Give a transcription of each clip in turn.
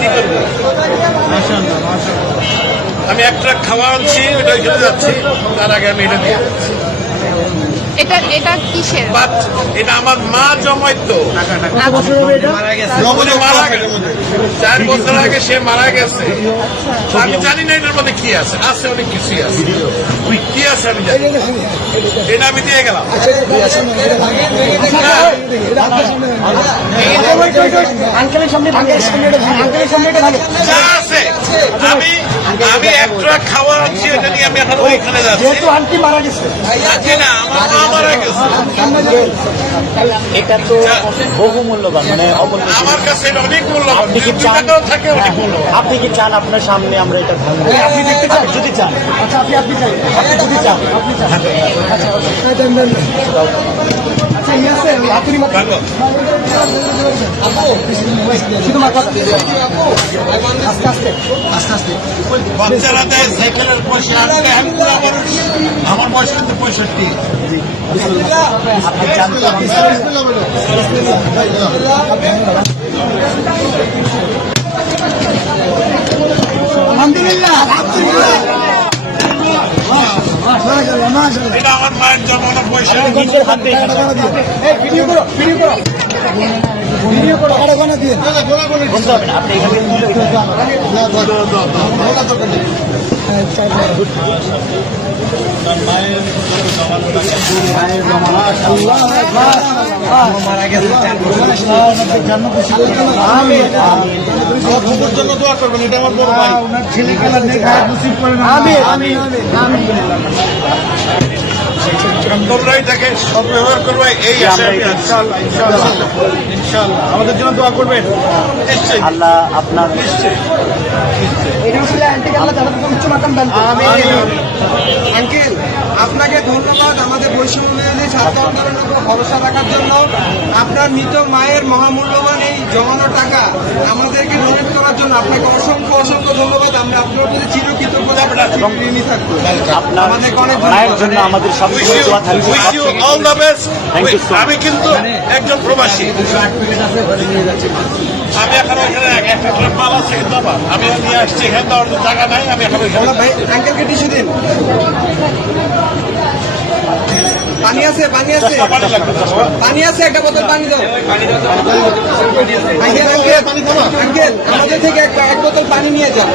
কি করবো? আমি এক ট্রাক খাওয়া আনছি, ওটা ওইখানে যাচ্ছি, তার আগে আমি এটা দিয়ে এটা কিসের? বাট এটা আমার মা জমাইতো, মারা গেছে 4 বছর আগে, সে মারা গেছে। আমি জানি না এটার মধ্যে কি আছে, আছে অনেক কিছুই আছে, কি আছে আমি জানি, এটা আমি দিয়ে গেলাম। যা আছে আমি এক ট্রাক খাওয়া আনছি, এটা নিয়ে আমি এখন ওইখানে যাচ্ছি। আন্টি মারা গেছে, না, আমার মা মারা গেছে। এটা তো বহু মূল্যবান, মানে আমার কাছে এটা অনেক মূল্যবান, আপনি কি চান? থাকে অনেক মূল্যবান। আপনি কি চান আপনার সামনে আমরা এটা ভাঙবো? আপনি দেখতে চান? যদি চান, আচ্ছা আপনি চান, আপনি যদি চান, আপনি চান, ভালো। বাচ্চারা দেয় সাইকেলের পয়সা, আমার বয়স কিন্তু 65। আপনি চান তো আপনি এটা আমার মায়ের জমানো পয়সা। নিজের হাতে বলতে হবে না, আপনি এখানে মারা গেছে জন্য দোয়া করবেন, এটা আমার বড় ভাই। তোমরাই তাকে সব ব্যবহার করবে, এই আশা আমি আছি। ইনশাআল্লাহ আমাদের জন্য দোয়া করবেন, নিশ্চয়ই আল্লাহ আপনার নিশ্চয়ই। আঙ্কেল, আপনাকে ধন্যবাদ আমাদের বৈষম্য বিরোধী ছাত্র আন্দোলনের উপর ভরসা রাখার জন্য। আপনার মৃত মায়ের মহামূল্যবান এই জমানো টাকা আমাদেরকে ডোনেট করার জন্য আপনাকে অসংখ্য অসংখ্য ধন্যবাদ। আমরা আপনার প্রতি চিরকৃতজ্ঞ থাকবো। আপনার আমাদেরকে অনেক মায়ের জন্য আমাদের সব Wish you all the best. Thank you so much. আমি কিন্তু একজন প্রবাসী, আমি এখন ওইখানে একটা ট্রাক মাল আছে কিন্তু আমার, আমি নিয়ে আসছি, এখানে তো অন্য জায়গা নাই, আমি এখন ওইখানে ভাই আঙ্কেলকে টিস্যু দিন। পানি আছে, পানি আছে, পানি লাগবে তো। পানি আছে, একটা বোতল পানি দাও। আঙ্কেল আঙ্কেল আঙ্কেল আমাদের থেকে এক বোতল পানি নিয়ে যান,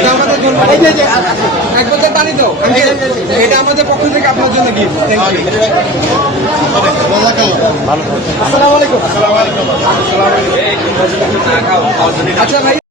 এটা আমাদের জন্য। এক বোতল পানি দাও আঙ্কেল, এটা আমাদের পক্ষ থেকে আপনার জন্য গিফট। Thank you. আসসালামু আলাইকুম। আচ্ছা ভাই।